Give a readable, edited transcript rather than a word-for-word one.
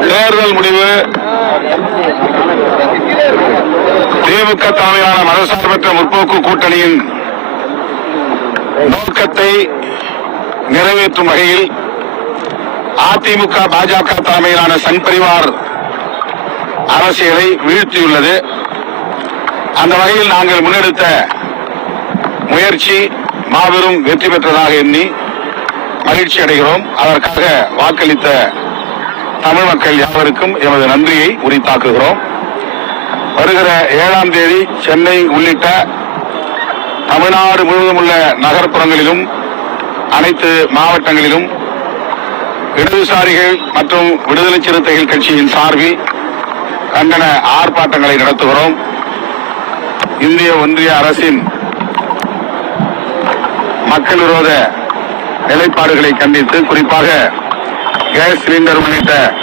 தேர்தல் முடிவு திமுக தலைமையிலான மதசார்பற்ற முற்போக்கு கூட்டணியின் நோக்கத்தை நிறைவேற்றும் வகையில் அதிமுக பாஜக தலைமையிலான சங் பரிவார் அரசியலை வீழ்த்தியுள்ளது. அந்த வகையில் நாங்கள் முன்னெடுத்த முயற்சி மாபெரும் வெற்றி பெற்றதாக எண்ணி மகிழ்ச்சி அடைகிறோம். அதற்காக வாக்களித்த தமிழ் மக்கள் யாவருக்கும் எமது நன்றியை உரித்தாக்குகிறோம். வருகிற 7ஆம் தேதி சென்னை உள்ளிட்ட தமிழ்நாடு முழுவதும் உள்ள நகர்ப்புறங்களிலும் அனைத்து மாவட்டங்களிலும் இடதுசாரிகள் மற்றும் விடுதலை சிறுத்தைகள் கட்சியின் சார்பில் கண்டன ஆர்ப்பாட்டங்களை நடத்துகிறோம். இந்திய ஒன்றிய அரசின் மக்கள் விரோத நிலைப்பாடுகளை கண்டித்து, குறிப்பாக கேஸ் சிலிண்டர் உள்ளிட்ட